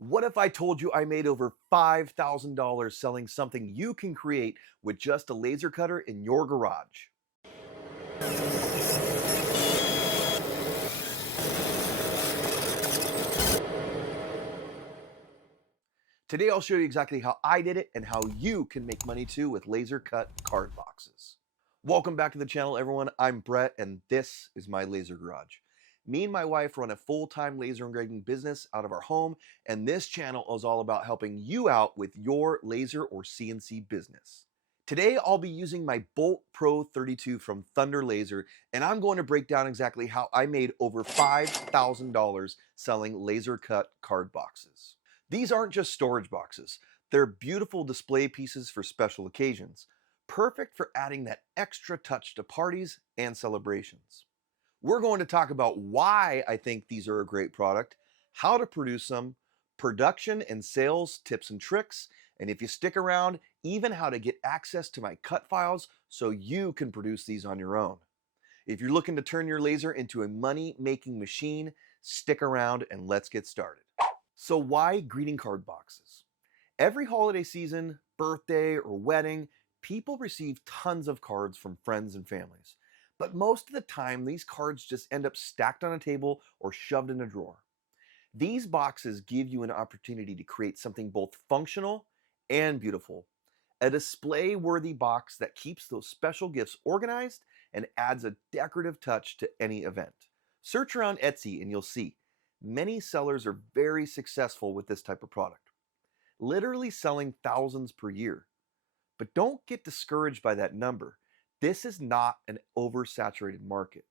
What if I told you I made over $5,000 selling something you can create with just a laser cutter in your garage? Today I'll show you exactly how I did it and how you can make money too with laser cut card boxes. Welcome back to the channel, everyone. I'm Brett and this is my laser garage. Me and my wife run a full-time laser engraving business out of our home, and this channel is all about helping you out with your laser or CNC business. Today I'll be using my Bolt Pro 32 from Thunder Laser, and I'm going to break down exactly how I made over $5,000 selling laser cut card boxes. These aren't just storage boxes. They're beautiful display pieces for special occasions, perfect for adding that extra touch to parties and celebrations. We're going to talk about why I think these are a great product, how to produce them, production and sales tips and tricks, and if you stick around, even how to get access to my cut files so you can produce these on your own. If you're looking to turn your laser into a money-making machine, stick around and let's get started. So why greeting card boxes? Every holiday season, birthday, or wedding, people receive tons of cards from friends and families. But most of the time, these cards just end up stacked on a table or shoved in a drawer. These boxes give you an opportunity to create something both functional and beautiful. A display-worthy box that keeps those special gifts organized and adds a decorative touch to any event. Search around Etsy and you'll see many sellers are very successful with this type of product, literally selling thousands per year. But don't get discouraged by that number. This is not an oversaturated market.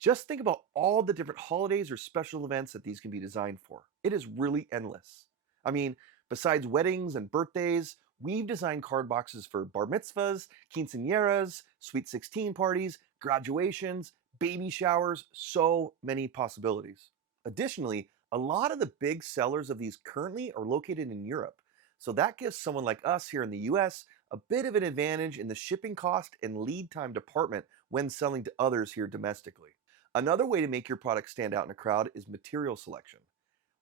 Just think about all the different holidays or special events that these can be designed for. It is really endless. I mean, besides weddings and birthdays, we've designed card boxes for bar mitzvahs, quinceañeras, sweet 16 parties, graduations, baby showers, so many possibilities. Additionally, a lot of the big sellers of these currently are located in Europe, so that gives someone like us here in the US a bit of an advantage in the shipping cost and lead time department when selling to others here domestically. Another way to make your product stand out in a crowd is material selection.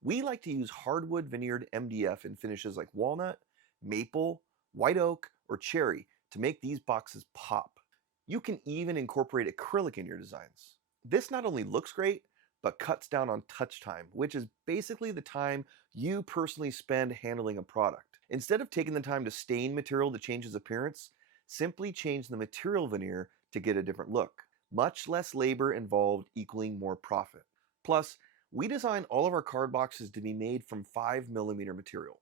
We like to use hardwood veneered MDF in finishes like walnut, maple, white oak, or cherry to make these boxes pop. You can even incorporate acrylic in your designs. This not only looks great, but cuts down on touch time, which is basically the time you personally spend handling a product. Instead of taking the time to stain material to change its appearance, simply change the material veneer to get a different look. Much less labor involved equaling more profit. Plus, we design all of our card boxes to be made from 5mm material.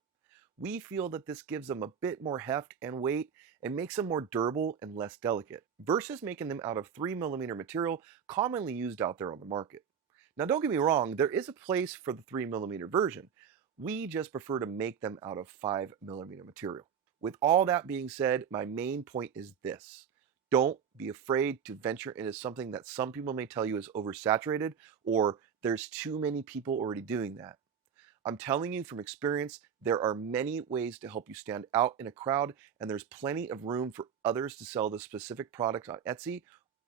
We feel that this gives them a bit more heft and weight and makes them more durable and less delicate, versus making them out of 3mm material commonly used out there on the market. Now don't get me wrong, there is a place for the 3mm version. We just prefer to make them out of 5mm material. With all that being said, my main point is this. Don't be afraid to venture into something that some people may tell you is oversaturated or there's too many people already doing that. I'm telling you from experience, there are many ways to help you stand out in a crowd, and there's plenty of room for others to sell the specific product on Etsy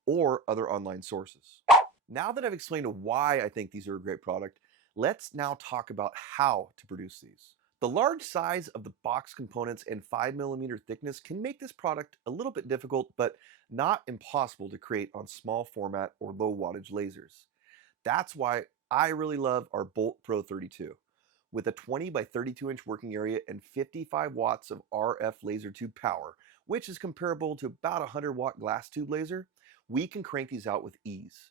or other online sources. Now that I've explained why I think these are a great product, let's now talk about how to produce these. The large size of the box components and 5mm thickness can make this product a little bit difficult, but not impossible to create on small format or low wattage lasers. That's why I really love our Bolt Pro 32. With a 20 by 32 inch working area and 55 watts of RF laser tube power, which is comparable to about a 100-watt glass tube laser, we can crank these out with ease.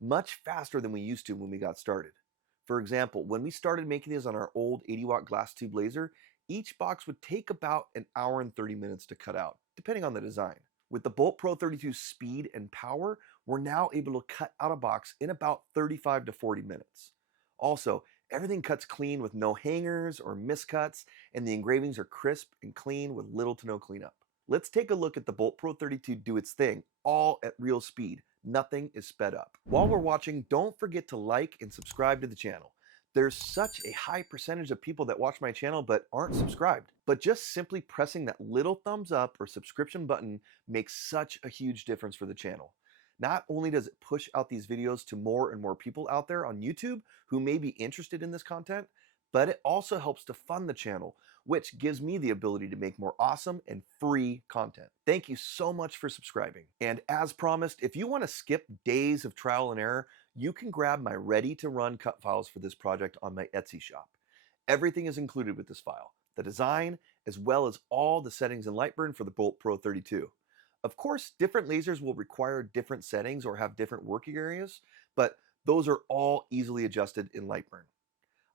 Much faster than we used to when we got started. For example, when we started making these on our old 80-watt glass tube laser, each box would take about an hour and 30 minutes to cut out, depending on the design. With the Bolt Pro 32's speed and power, we're now able to cut out a box in about 35 to 40 minutes. Also, everything cuts clean with no hangers or miscuts, and the engravings are crisp and clean with little to no cleanup. Let's take a look at the Bolt Pro 32 do its thing, all at real speed. Nothing is sped up. While we're watching, don't forget to like and subscribe to the channel. There's such a high percentage of people that watch my channel but aren't subscribed. But just simply pressing that little thumbs up or subscription button makes such a huge difference for the channel. Not only does it push out these videos to more and more people out there on YouTube who may be interested in this content, but it also helps to fund the channel, which gives me the ability to make more awesome and free content. Thank you so much for subscribing. And as promised, if you want to skip days of trial and error, you can grab my ready-to-run cut files for this project on my Etsy shop. Everything is included with this file, the design, as well as all the settings in Lightburn for the Bolt Pro 32. Of course, different lasers will require different settings or have different working areas, but those are all easily adjusted in Lightburn.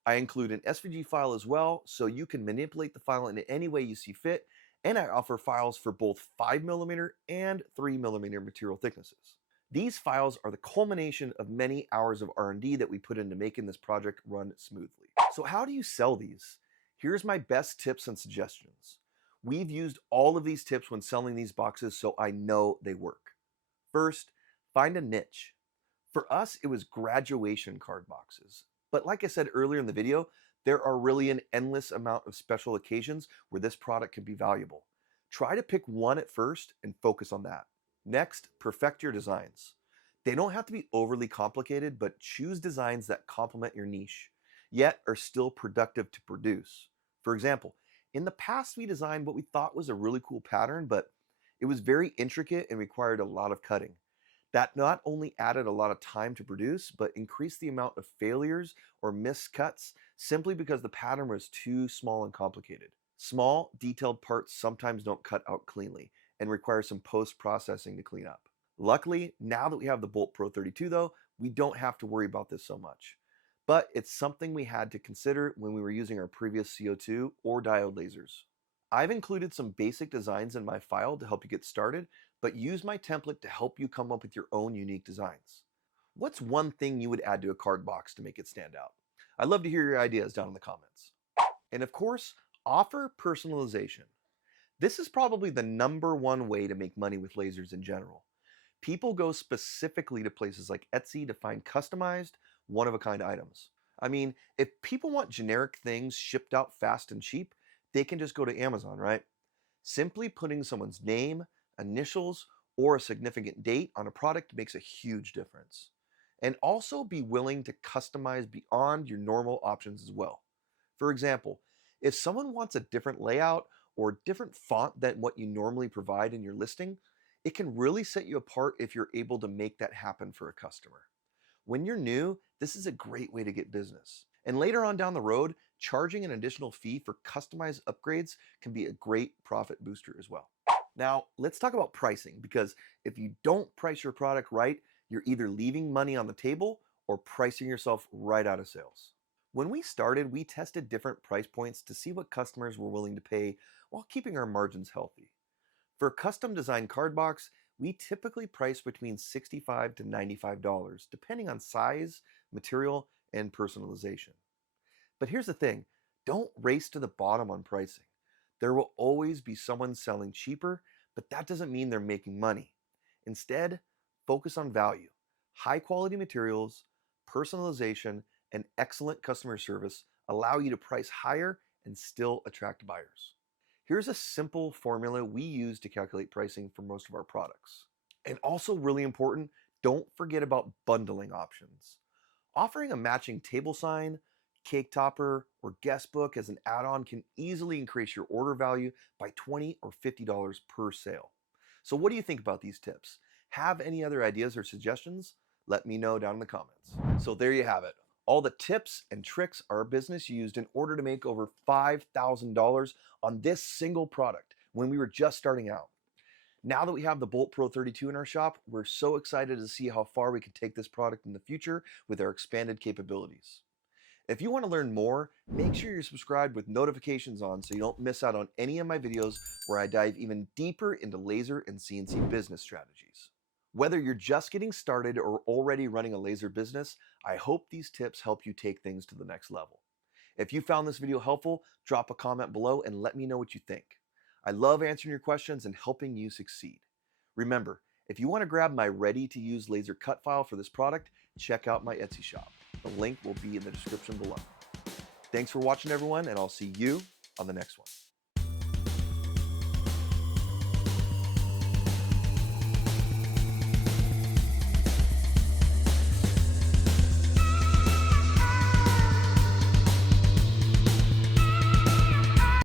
I include an SVG file as well, so you can manipulate the file in any way you see fit, and I offer files for both 5mm and 3mm material thicknesses. These files are the culmination of many hours of R&D that we put into making this project run smoothly. So how do you sell these? Here's my best tips and suggestions. We've used all of these tips when selling these boxes, so I know they work. First, find a niche. For us, it was graduation card boxes. But like I said earlier in the video, there are really an endless amount of special occasions where this product can be valuable. Try to pick one at first and focus on that. Next, perfect your designs. They don't have to be overly complicated, but choose designs that complement your niche, yet are still productive to produce. For example, in the past we designed what we thought was a really cool pattern, but it was very intricate and required a lot of cutting. That not only added a lot of time to produce, but increased the amount of failures or missed cuts simply because the pattern was too small and complicated. Small, detailed parts sometimes don't cut out cleanly and require some post-processing to clean up. Luckily, now that we have the Bolt Pro 32 though, we don't have to worry about this so much. But it's something we had to consider when we were using our previous CO2 or diode lasers. I've included some basic designs in my file to help you get started, but use my template to help you come up with your own unique designs. What's one thing you would add to a card box to make it stand out? I'd love to hear your ideas down in the comments. And of course, offer personalization. This is probably the #1 way to make money with lasers in general. People go specifically to places like Etsy to find customized, one-of-a-kind items. I mean, if people want generic things shipped out fast and cheap, they can just go to Amazon, right? Simply putting someone's name, initials, or a significant date on a product makes a huge difference. And also be willing to customize beyond your normal options as well. For example, if someone wants a different layout or different font than what you normally provide in your listing, it can really set you apart if you're able to make that happen for a customer. When you're new, this is a great way to get business. And later on down the road, charging an additional fee for customized upgrades can be a great profit booster as well. Now, let's talk about pricing, because if you don't price your product right, you're either leaving money on the table or pricing yourself right out of sales. When we started, we tested different price points to see what customers were willing to pay while keeping our margins healthy. For a custom designed card box, we typically price between $65 to $95, depending on size, material, and personalization. But here's the thing, don't race to the bottom on pricing. There will always be someone selling cheaper, but that doesn't mean they're making money. Instead, focus on value. High quality materials, personalization, and excellent customer service allow you to price higher and still attract buyers. Here's a simple formula we use to calculate pricing for most of our products. And also really important, don't forget about bundling options. Offering a matching table sign, cake topper, or guest book as an add-on can easily increase your order value by $20 or $50 per sale. So what do you think about these tips? Have any other ideas or suggestions? Let me know down in the comments. So there you have it. All the tips and tricks our business used in order to make over $5,000 on this single product when we were just starting out. Now that we have the Bolt Pro 32 in our shop, we're so excited to see how far we can take this product in the future with our expanded capabilities. If you want to learn more, make sure you're subscribed with notifications on so you don't miss out on any of my videos where I dive even deeper into laser and CNC business strategies. Whether you're just getting started or already running a laser business, I hope these tips help you take things to the next level. If you found this video helpful, drop a comment below and let me know what you think. I love answering your questions and helping you succeed. Remember, if you want to grab my ready-to-use laser cut file for this product, check out my Etsy shop. The link will be in the description below. Thanks for watching, everyone, and I'll see you on the next one.